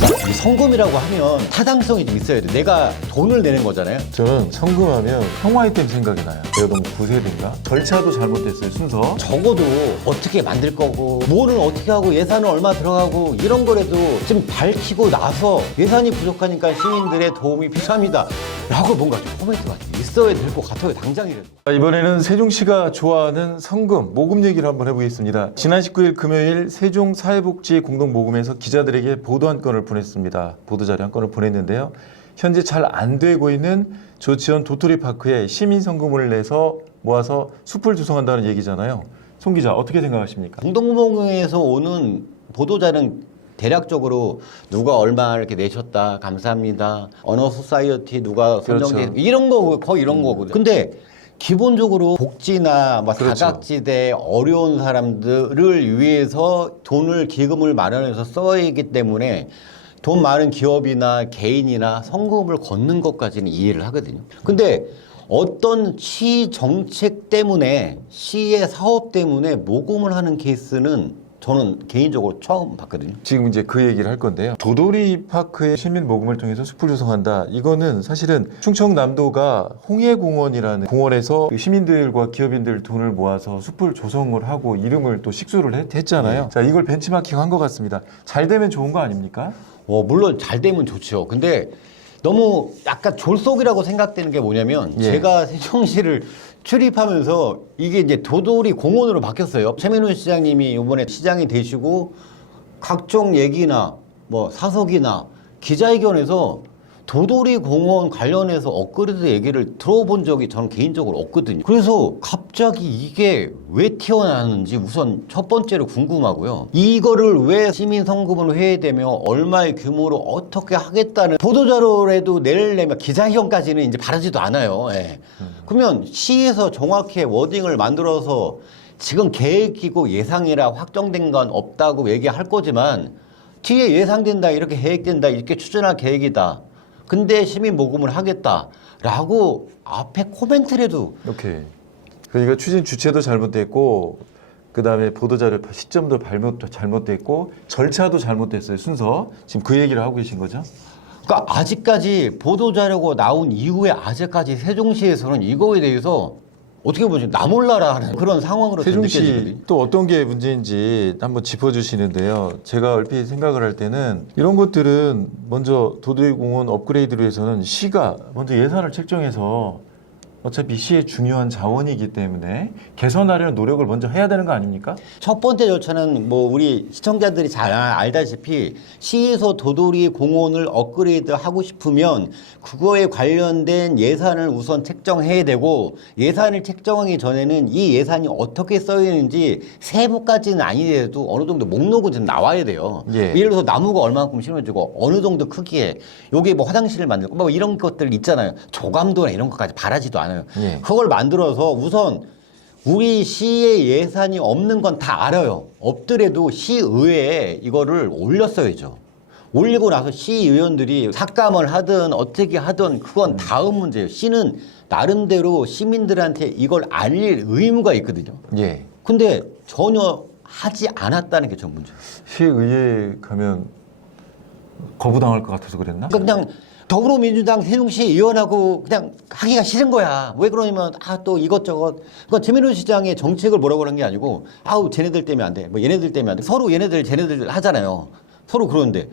이 성금이라고 하면 타당성이 좀 있어야 돼. 내가 돈을 내는 거잖아요. 저는 성금하면 형화이템 생각이 나요. 내가 너무 구세대인가? 절차도 잘못됐어요, 순서. 적어도 어떻게 만들 거고 뭐는 어떻게 하고 예산은 얼마 들어가고 이런 거라도 좀 밝히고 나서 예산이 부족하니까 시민들의 도움이 필요합니다 라고 뭔가 좀 코멘트가 있어야 될 것 같아요. 당장이라도. 이번에는 세종시가 좋아하는 성금, 모금 얘기를 한번 해보겠습니다. 지난 19일 금요일 세종사회복지공동모금에서 기자들에게 보도 한 건을 보냈습니다. 보도자료 한 건을 보냈는데요. 현재 잘 안 되고 있는 조치원 도토리파크에 시민성금을 내서 모아서 숲을 조성한다는 얘기잖아요. 송 기자, 어떻게 생각하십니까? 공동모금에서 오는 보도자는 대략적으로 누가 얼마 이렇게 내셨다 감사합니다 언어 소사이어티 누가 선정돼 그렇죠. 이런 거 거의 이런 거거든요. 근데 기본적으로 복지나 뭐 그렇죠. 사각지대 어려운 사람들을 위해서 돈을 기금을 마련해서 써야 하기 때문에 돈 많은 기업이나 개인이나 성금을 걷는 것까지는 이해를 하거든요. 근데 어떤 시 정책 때문에 시의 사업 때문에 모금을 하는 케이스는 저는 개인적으로 처음 봤거든요. 지금 이제 그 얘기를 할 건데요. 도토리파크의 시민 모금을 통해서 숲을 조성한다. 이거는 사실은 충청남도가 홍해공원이라는 공원에서 시민들과 기업인들 돈을 모아서 숲을 조성을 하고 이름을 또 식수를 했잖아요. 자, 이걸 벤치마킹 한 것 같습니다. 잘 되면 좋은 거 아닙니까? 물론 잘 되면 좋죠. 근데 너무 약간 졸속이라고 생각되는 게 뭐냐면 예. 제가 세종시를 출입하면서 이게 이제 도돌이 공원으로 바뀌었어요. 최민훈 시장님이 이번에 시장이 되시고 각종 얘기나 뭐 사석이나 기자회견에서 도돌이 공원 관련해서 업그레이드 얘기를 들어본 적이 저는 개인적으로 없거든요. 그래서 갑자기 이게 왜 튀어나왔는지 우선 첫 번째로 궁금하고요. 이거를 왜 시민 성금을 해야 되며 얼마의 규모로 어떻게 하겠다는 보도자료라도 내려면 기자회견까지는 이제 바라지도 않아요. 예. 그러면 시에서 정확히 워딩을 만들어서 지금 계획이고 예상이라 확정된 건 없다고 얘기할 거지만 뒤에 예상된다, 이렇게 계획된다, 이렇게 추진할 계획이다. 근데 시민 모금을 하겠다라고 앞에 코멘트라도 오케이. 그러니까 추진 주체도 잘못됐고, 그 다음에 보도자료 시점도 잘못됐고, 절차도 잘못됐어요, 순서. 지금 그 얘기를 하고 계신 거죠? 그러니까 아직까지 보도자료가 나온 이후에 아직까지 세종시에서는 이거에 대해서 어떻게 보면 나 몰라라 하는 그런 상황으로 세종시 느껴지거든요. 또 어떤 게 문제인지 한번 짚어주시는데요. 제가 얼핏 생각을 할 때는 이런 것들은 먼저 도도리공원 업그레이드를 위해서는 시가 먼저 예산을 책정해서 어차피 시의 중요한 자원이기 때문에 개선하려는 노력을 먼저 해야 되는 거 아닙니까? 첫 번째 절차는 뭐 우리 시청자들이 잘 알다시피 시에서 도돌이 공원을 업그레이드 하고 싶으면 그거에 관련된 예산을 우선 책정해야 되고 예산을 책정하기 전에는 이 예산이 어떻게 써있는지 세부까지는 아니더라도 어느 정도 목록은 좀 나와야 돼요. 예. 예를 들어서 나무가 얼마만큼 심어지고 어느 정도 크기에 여기 뭐 화장실을 만들고 뭐 이런 것들 있잖아요. 조감도나 이런 것까지 바라지도 않아요. 예. 그걸 만들어서 우선 우리 시의 예산이 없는 건 다 알아요. 없더라도 시의회에 이거를 올렸어야죠. 올리고 나서 시의원들이 삭감을 하든 어떻게 하든 그건 다음 문제예요. 시는 나름대로 시민들한테 이걸 알릴 의무가 있거든요. 예. 근데 전혀 하지 않았다는 게 전 문제예요. 시의회에 가면 거부당할 것 같아서 그랬나? 그냥 더불어민주당 세종시 의원하고 그냥 하기가 싫은 거야. 왜 그러냐면 또 이것저것. 그러니까 최민훈 시장의 정책을 뭐라고 하는 게 아니고 아우 쟤네들 때문에 안 돼. 뭐 얘네들 때문에 안 돼. 서로 얘네들 쟤네들 하잖아요. 서로 그러는데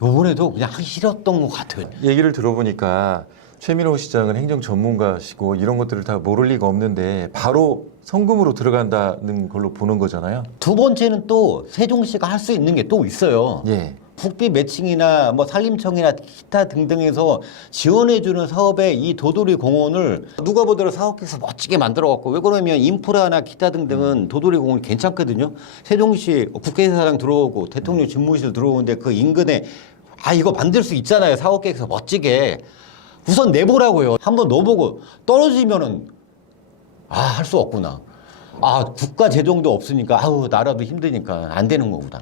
요번에도 그냥 하기 싫었던 것 같아요. 얘기를 들어보니까 최민호 시장은 행정 전문가시고 이런 것들을 다 모를 리가 없는데 바로 성금으로 들어간다는 걸로 보는 거잖아요. 두 번째는 또 세종시가 할 수 있는 게 또 있어요. 예. 국비 매칭이나 뭐 산림청이나 기타 등등에서 지원해주는 사업에 이 도돌이 공원을 누가 보더라도 사업계에서 멋지게 만들어갖고 왜 그러면 인프라나 기타 등등은 도돌이 공원이 괜찮거든요. 세종시 국회의사당 들어오고 대통령 집무실 들어오는데 그 인근에 이거 만들 수 있잖아요. 사업계획에서 멋지게 우선 내보라고요. 한번 넣어보고 떨어지면은 할 수 없구나. 국가 재정도 없으니까 나라도 힘드니까 안 되는 거구나.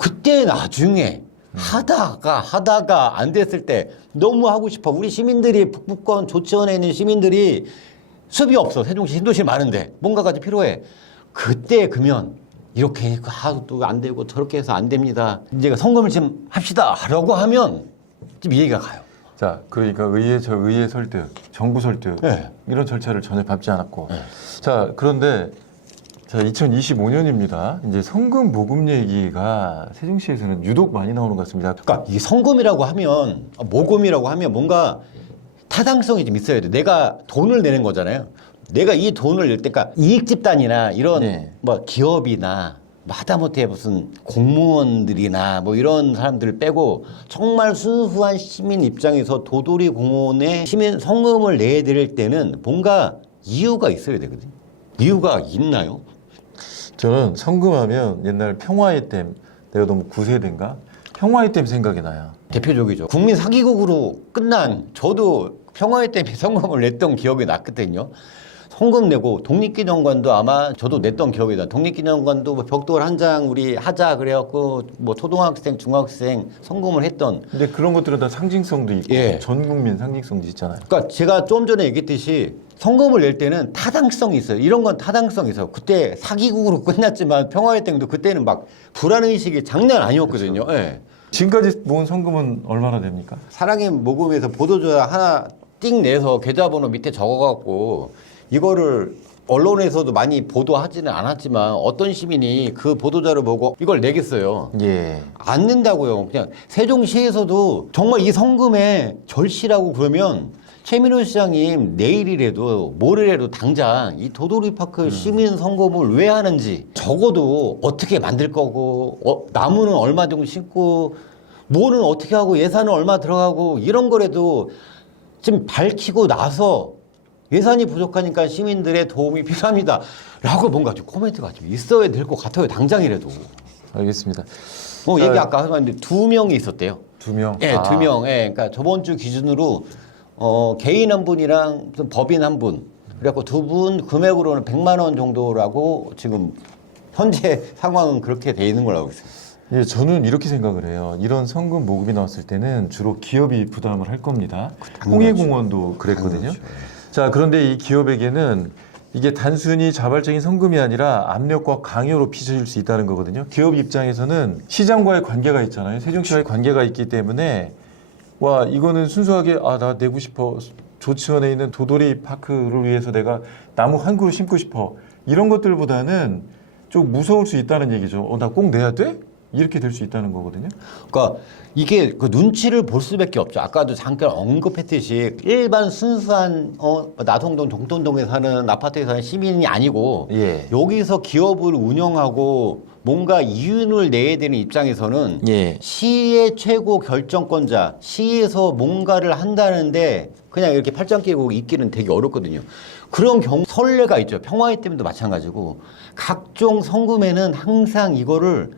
그때 나중에 하다가 안 됐을 때 너무 하고 싶어. 우리 시민들이 북부권 조치원에 있는 시민들이 숲이 없어. 세종시 신도시 많은데 뭔가가 필요해. 그때 그러면 이렇게 또 안 되고 저렇게 해서 안 됩니다. 이제 성금을 좀 합시다라고 하면 좀 이해가 가요. 자, 그러니까 의회 설득, 정부 설득 네. 이런 절차를 전혀 밟지 않았고. 네. 자, 그런데 자, 2025년입니다. 이제 성금 모금 얘기가 세종시에서는 유독 많이 나오는 것 같습니다. 그러니까 이 성금이라고 하면 모금이라고 하면 뭔가 타당성이 좀 있어야 돼. 내가 돈을 내는 거잖아요. 내가 이 돈을 낼 때, 그러니까 이익 집단이나 이런 네. 뭐 기업이나 하다못해 무슨 공무원들이나 뭐 이런 사람들을 빼고 정말 순수한 시민 입장에서 도돌이 공원에 시민 성금을 내야 될 때는 뭔가 이유가 있어야 되거든요. 이유가 있나요? 저는 성금하면 옛날 평화의 댐, 내가 너무 구세대인가? 평화의 댐 생각이 나요. 대표적이죠. 국민 사기극으로 끝난 저도 평화의 댐에 성금을 냈던 기억이 났거든요. 성금 내고 독립기념관도 아마 저도 냈던 기억이 나. 독립기념관도 뭐 벽돌 한 장 우리 하자 그래갖고 뭐 초등학생, 중학생 성금을 했던. 근데 그런 것들은 다 상징성도 있고 예. 전 국민 상징성도 있잖아요. 그러니까 제가 좀 전에 얘기했듯이 성금을 낼 때는 타당성이 있어요. 이런 건 타당성이 있어요. 그때 사기국으로 끝났지만 평화의 땡도 그때는 막 불안의식이 장난 아니었거든요. 예. 지금까지 모은 성금은 얼마나 됩니까? 사랑의 모금에서 보도자 하나 띵 내서 계좌번호 밑에 적어갖고 이거를 언론에서도 많이 보도하지는 않았지만 어떤 시민이 그 보도자를 보고 이걸 내겠어요. 예. 안 낸다고요. 그냥 세종시에서도 정말 이 성금에 절실하고 그러면 최민호 시장님 내일이라도 모레라도 당장 이 도돌이파크 시민 성금을 왜 하는지 적어도 어떻게 만들 거고 나무는 얼마 정도 심고 뭐는 어떻게 하고 예산은 얼마 들어가고 이런 거라도 좀 밝히고 나서 예산이 부족하니까 시민들의 도움이 필요합니다 라고 뭔가 좀 코멘트가 좀 있어야 될 것 같아요. 당장이라도. 알겠습니다. 얘기 아까 하셨는데 2명이 있었대요. 2명? 예, 2명. 예, 그러니까 저번 주 기준으로 개인 한 분이랑 무슨 법인 한 분. 그래갖고 두 분 금액으로는 100만 원 정도라고 지금 현재 상황은 그렇게 돼 있는 걸로 알고 있습니다. 예, 저는 이렇게 생각을 해요. 이런 성금 모금이 나왔을 때는 주로 기업이 부담을 할 겁니다. 홍해공원도 그랬거든요. 자, 그런데 이 기업에게는 이게 단순히 자발적인 성금이 아니라 압력과 강요로 비춰질 수 있다는 거거든요. 기업 입장에서는 시장과의 관계가 있잖아요. 세종시와의 관계가 있기 때문에 와, 이거는 순수하게 나 내고 싶어. 조치원에 있는 도돌이 파크를 위해서 내가 나무 한 그루 심고 싶어. 이런 것들보다는 좀 무서울 수 있다는 얘기죠. 나 꼭 내야 돼? 이렇게 될 수 있다는 거거든요. 그러니까 이게 그 눈치를 볼 수밖에 없죠. 아까도 잠깐 언급했듯이 일반 순수한 나성동 동ton동에 사는 아파트에 사는 시민이 아니고 예. 여기서 기업을 운영하고 뭔가 이윤을 내야 되는 입장에서는 예. 시의 최고 결정권자, 시에서 뭔가를 한다는데 그냥 이렇게 팔짱 끼고 있기는 되게 어렵거든요. 그런 경우 선례가 있죠. 평화의 때문에도 마찬가지고 각종 성금에는 항상 이거를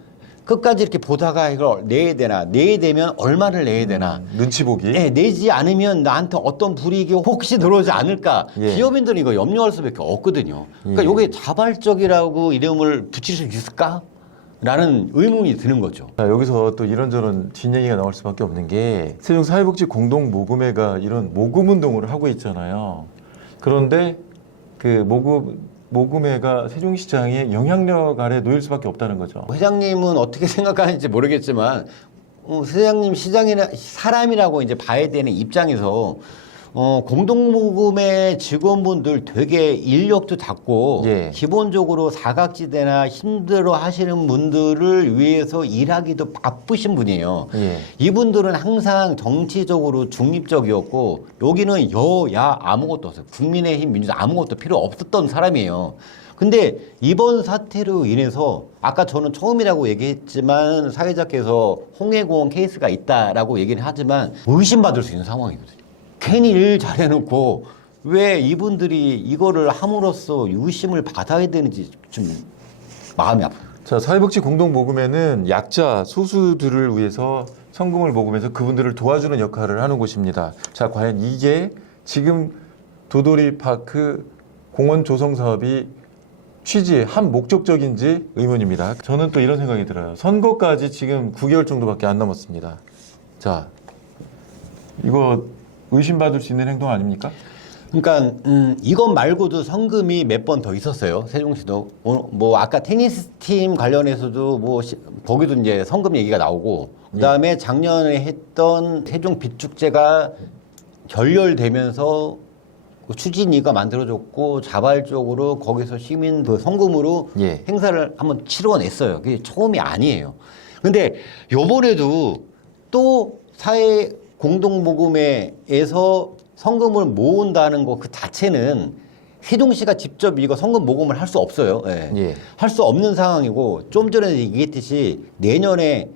끝까지 이렇게 보다가 이걸 내야 되나, 내야 되면 얼마를 내야 되나. 눈치 보기. 네, 내지 않으면 나한테 어떤 불이익이 혹시 들어오지 않을까. 예. 기업인들은 이거 염려할 수밖에 없거든요. 그러니까 예. 이게 자발적이라고 이름을 붙일 수 있을까? 라는 의문이 드는 거죠. 자, 여기서 또 이런저런 뒷얘기가 나올 수밖에 없는 게 세종사회복지 공동모금회가 이런 모금운동을 하고 있잖아요. 그런데 그 모금회가 세종시장의 영향력 아래 놓일 수밖에 없다는 거죠. 회장님은 어떻게 생각하는지 모르겠지만 회장님 시장이나 사람이라고 이제 봐야 되는 입장에서 공동모금의 직원분들 되게 인력도 작고 예. 기본적으로 사각지대나 힘들어 하시는 분들을 위해서 일하기도 바쁘신 분이에요. 예. 이분들은 항상 정치적으로 중립적이었고 여기는 여야 아무것도 없어요. 국민의힘 민주당 아무것도 필요 없었던 사람이에요. 근데 이번 사태로 인해서 아까 저는 처음이라고 얘기했지만 사회자께서 홍해공원 케이스가 있다라고 얘기를 하지만 의심받을 수 있는 상황이거든요. 괜히 일 잘해놓고 왜 이분들이 이거를 함으로써 의심을 받아야 되는지 좀 마음이 아파요. 자, 사회복지 공동모금회는 약자, 소수들을 위해서 성금을 모금해서 그분들을 도와주는 역할을 하는 곳입니다. 자, 과연 이게 지금 도돌이 파크 공원 조성 사업이 취지의 한 목적적인지 의문입니다. 저는 또 이런 생각이 들어요. 선거까지 지금 9개월 정도밖에 안 남았습니다. 자, 이거 의심받을 수 있는 행동 아닙니까? 그러니까 이것 말고도 성금이 몇 번 더 있었어요. 세종시도 뭐 아까 테니스 팀 관련해서도 뭐 거기도 이제 성금 얘기가 나오고 그다음에 작년에 했던 세종 빛축제가 결렬되면서 추진위가 만들어졌고 자발적으로 거기서 시민 그 성금으로 예. 행사를 한번 치러냈어요. 그게 처음이 아니에요. 근데 요번에도 또 사회 공동모금회에서 성금을 모은다는 거 그 자체는 세종시가 직접 이거 성금 모금을 할 수 없어요. 예. 예. 할 수 없는 상황이고 좀 전에 얘기했듯이 내년에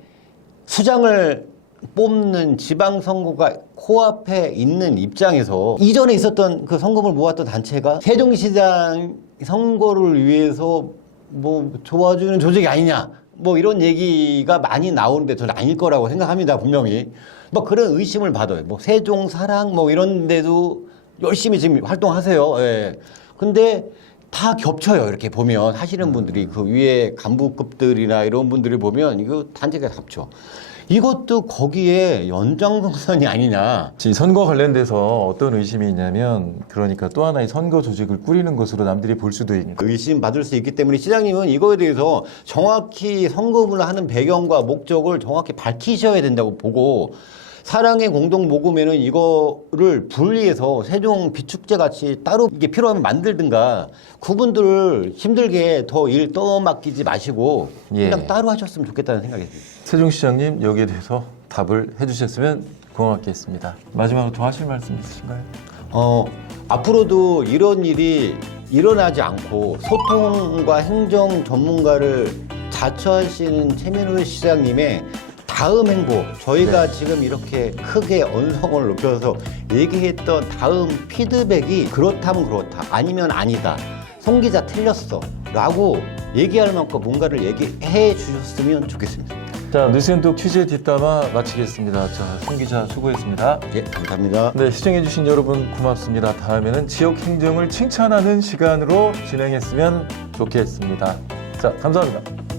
수장을 뽑는 지방선거가 코앞에 있는 입장에서 이전에 있었던 그 성금을 모았던 단체가 세종시장 선거를 위해서 뭐 도와주는 조직이 아니냐 뭐 이런 얘기가 많이 나오는데 저는 아닐 거라고 생각합니다. 분명히 뭐 그런 의심을 받아요. 뭐 세종사랑 뭐 이런 데도 열심히 지금 활동하세요. 예. 근데 다 겹쳐요. 이렇게 보면 하시는 분들이 그 위에 간부급들이나 이런 분들이 보면 이거 단체가 겹쳐. 이것도 거기에 연장선상이 아니냐. 이 선거 관련돼서 어떤 의심이 있냐면 그러니까 또 하나의 선거 조직을 꾸리는 것으로 남들이 볼 수도 있는 의심 받을 수 있기 때문에 시장님은 이거에 대해서 정확히 성금을 하는 배경과 목적을 정확히 밝히셔야 된다고 보고 사랑의 공동 모금에는 이거를 분리해서 세종 비축제 같이 따로 이게 필요하면 만들든가 그분들 힘들게 더 일 떠맡기지 마시고 그냥 예. 따로 하셨으면 좋겠다는 생각이 듭니다. 세종시장님 여기에 대해서 답을 해주셨으면 고맙겠습니다. 마지막으로 더 하실 말씀 있으신가요? 앞으로도 이런 일이 일어나지 않고 소통과 행정 전문가를 자처하시는 최민우 시장님의 다음 행보, 저희가 지금 이렇게 크게 언성을 높여서 얘기했던 다음 피드백이 그렇다면 그렇다, 아니면 아니다, 송 기자 틀렸어 라고 얘기할 만큼 뭔가를 얘기해 주셨으면 좋겠습니다. 자, 뉴스엔톡 취재 뒷담화 마치겠습니다. 자, 송 기자 수고했습니다. 예, 감사합니다. 네, 시청해주신 여러분 고맙습니다. 다음에는 지역 행정을 칭찬하는 시간으로 진행했으면 좋겠습니다. 자, 감사합니다.